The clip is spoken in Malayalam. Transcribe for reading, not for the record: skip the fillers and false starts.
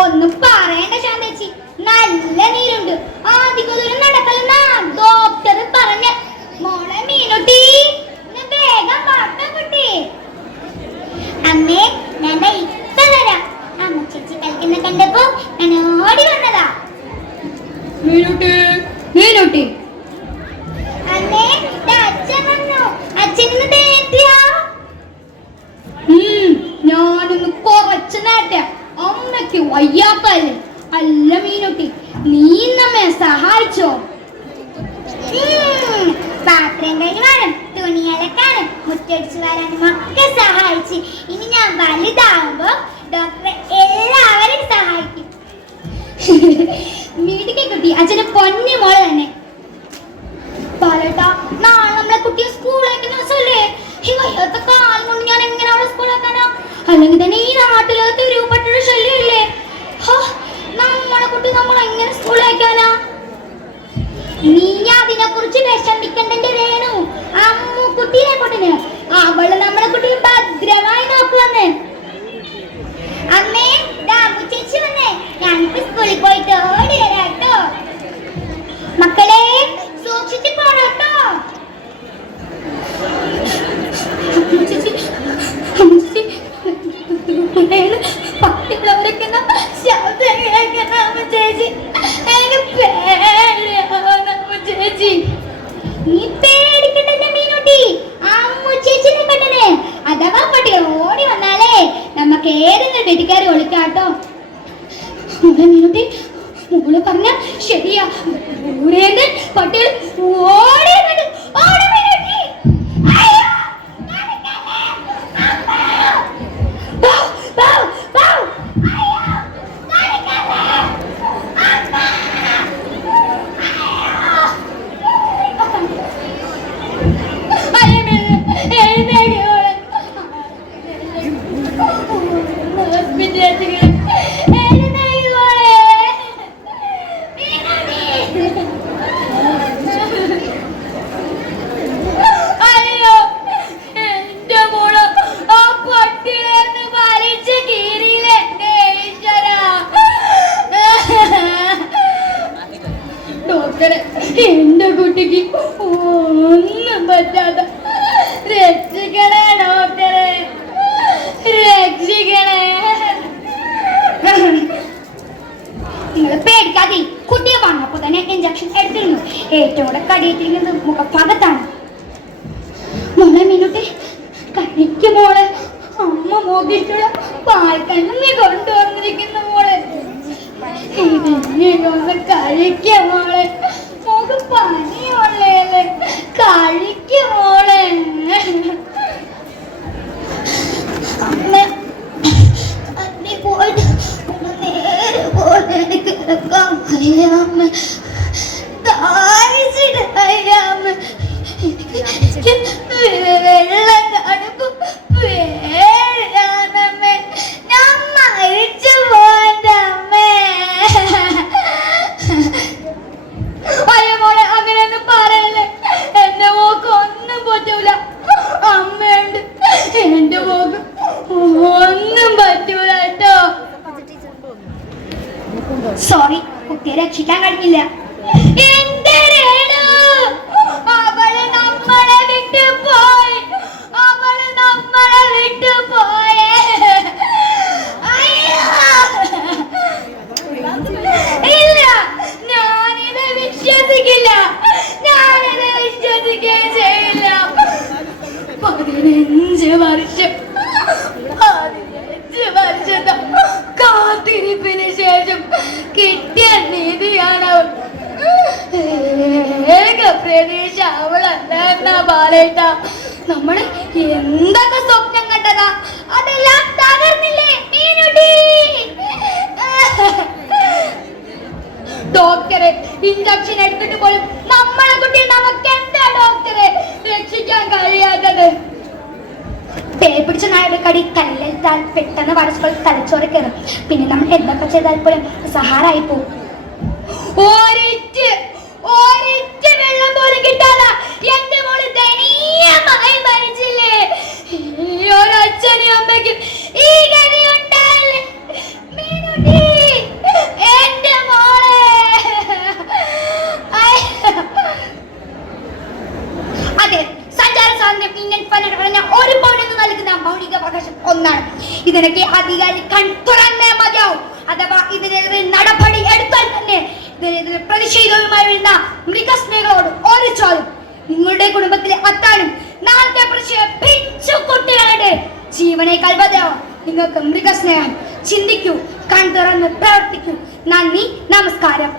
ഒന്നും പറയണ്ട ശാന്തേച്ചി, നല്ല നീരുണ്ട്. അധിക ദൂരം നടക്കലെന്നാ ഡോക്ടർ പറഞ്ഞ. മോളെ മീനുട്ടി, വേഗം വാട്ടോ കുട്ടി. അമ്മേ, ഞാൻ ഇപ്പൊ തരാം. അമ്മ ചേച്ചി കളിക്കുന്ന കണ്ടപ്പോ ഞാൻ ഓടി വന്നതാ. മീനുട്ടി, മീനുട്ടി. അമ്മേ, അച്ഛൻ വന്നു. അച്ഛനൊന്ന് തേറ്റിയാ. ഞാനൊന്ന് കുറച്ച് നേരത്തെ അമ്മയ്ക്ക് വയ്യാത്തല്ലേ. അല്ല മീനുട്ടി, നീ നമ്മെ സഹായിച്ചോ? പാത്രം കഴുകാനും തുണി അലക്കാനും മുറ്റടിച്ചു വരാനും ഒക്കെ സഹായിച്ച്. ഇനി ഞാൻ വലുതാവുമ്പോ ഡോക്ടറെ എല്ലാവരും സഹായിക്കും. മീടിക്കെ കുട്ടി അച്ഛന്റെ പൊന്നു മോളെ തന്നെ. പാലേട്ടാ, നാളെ നമ്മളെ കുട്ടിയെ സ്കൂളിലേക്ക് ദിവസമല്ലേ? ഈ വയ്യാത്ത കാലം കൊണ്ട് ഞാൻ എങ്ങനെ അവളെ സ്കൂളാക്കാനാ? അല്ലെങ്കിൽ തന്നെ ഈ നാട്ടിലകത്ത് രൂപപ്പെട്ടൊരു ശല്യമില്ലേ? നമ്മളെ കുട്ടി നമ്മൾ എങ്ങനെ സ്കൂളിലേക്കാനാ? നീ അതിനെ കുറിച്ച് വിഷമിക്കണ്ടെന്റെ രേണു. അമ്മു കുട്ടിയെ കൊണ്ടിന് അവള് നമ്മളെ കുട്ടി ഭദ്രമായി നോക്കുവന്ന്. അമ്മേ, രാമു ചേച്ചി വന്നേ. ഞാനിപ്പോ സ്കൂളിൽ പോയിട്ട് ഓടി വരാട്ടോ. മക്കളെ, സൂക്ഷിച്ച് പോണോട്ടോ. പട്ടികളവരൊക്കെ ശബ്ദം കേൾക്കുന്ന ചേച്ചി, ചേച്ചി നീ പേടിക്കട്ടെ മീനുട്ടി. അമ്മു ചേച്ചിനെ കണ്ടനെ. അഥവാ പട്ടികൾ ഓടി വന്നാലേ നമുക്ക് ഏതെങ്കിലും വീട്ടുകാരി ഒളിക്കാട്ടോ. മീനുട്ടി, മോള് പറഞ്ഞ ശരിയാ. പട്ടികൾ ഓടി എന്റെ കുട്ടിക്ക് ഒന്നും പറ്റാതെ രക്ഷിക്കണേ ഡോക്ടറെ, രക്ഷിക്കണേ. നിങ്ങൾ പേടിക്കാതെ. കുട്ടിയെ വന്നപ്പോ തന്നെ ഇഞ്ചക്ഷൻ എടുത്തിരുന്നു. ഏറ്റവും കൂടെ കടിയിട്ടിരിക്കുന്നത് മുഖഭാഗത്താണ്. മോളെ മീനുട്ടി, കഴിക്കും മോളെ. അമ്മ മോക്കിട്ടുള്ള പാൽക്കണ്ണം നീ കൊണ്ടുവന്നിരിക്കുന്ന മോളെ. ഒന്ന് കഴിക്ക മോളെ. മോക്ക് പനിയുള്ളേ, കഴിക്ക മോളെ. വെള്ളം തണുപ്പ് പേരാണമ്മേ. ഞാൻ മരിച്ചു പോന്റെ അമ്മേ. അയ്യോ മോളെ, അങ്ങനെയൊന്നും പറയല്ലേ. എന്റെ മോക്ക് ഒന്നും പറ്റൂല. അമ്മയുണ്ട്, എന്റെ മോക്ക് ഒന്നും പറ്റൂല കേട്ടോ. സോറി, കുട്ടിയെ രക്ഷിക്കാൻ കഴിഞ്ഞില്ല. എന്റെ രേണു, അവള് നമ്മളെ വിട്ടു പോയി. അവള് നമ്മളെ വിട്ടു പോയേ. ഇല്ല, ഞാനിത് വിശ്വസിക്കില്ല. ഞാനിത് വിശ്വസിക്കുകയും ചെയ്യില്ല. 15 വർഷം കാത്തിരിപ്പിന് ശേഷം കിട്ടിയ നീതിയാണ് അവൾ. ഏക പ്രതീക്ഷ അവളെന്താ ബാലേട്ട. നമ്മള് എന്തൊക്കെ സ്വപ്നം കണ്ടതാ, അതെല്ലാം തകർന്നില്ലേ മീനുട്ടി? ഡോക്ടറെ ഇഞ്ചക്ഷൻ എടുത്തിട്ട് പോലും നമ്മളെ കുട്ടിയെ നമുക്ക് എന്താ ഡോക്ടറെ രക്ഷിക്കാൻ കഴിയാത്തത്? പേ പിടിച്ച നായുടെ കടി കല്ലെടുത്താൽ പെട്ടെന്ന് പരസ്പരം തലച്ചോറ് കയറും. പിന്നെ നമ്മൾ എന്തൊക്കെ ചെയ്താൽ പോലും സഹാറായി പോകും. ഒരൊറ്റ വെള്ളം പോലും കിട്ടാതെ എന്റെ മോള് ദയനീയമായി മരിച്ചില്ലേ. ഒരച്ഛനും അമ്മയ്ക്കും ഈ ഗതി ഉണ്ടായില്ലേ. മീനുട്ടി, എന്റെ മോളെ. അതെ, സഞ്ചാര സ്വാതന്ത്ര്യം ഇന്ത്യൻ ഭരണഘടന ഒരു പൗരന് നൽകുന്ന മൗലികാവകാശം ഒന്നാണ്. ഇതിനൊക്കെ അധികാരി തുറന്നേ മതിയാവും. അഥവാ ഇതിനെതിരെ നടപടി എടുത്താൽ തന്നെ ഇതിനെതിരെ പ്രതിഷേധവുമായി വരുന്ന മൃഗസ്നേഹികളോട് ഒരു ചോദ്യം: നിങ്ങളുടെ കുടുംബത്തിലെ അത്താനും നാളത്തെ പിഞ്ചു കുട്ടികളുടെ ജീവനേക്കാൾ വലുതാണ് നിങ്ങൾക്ക് മൃഗസ്നേഹം. ചിന്തിക്കൂ, കൺ തുറന്ന് പ്രവർത്തിക്കൂ. നന്ദി, നമസ്കാരം.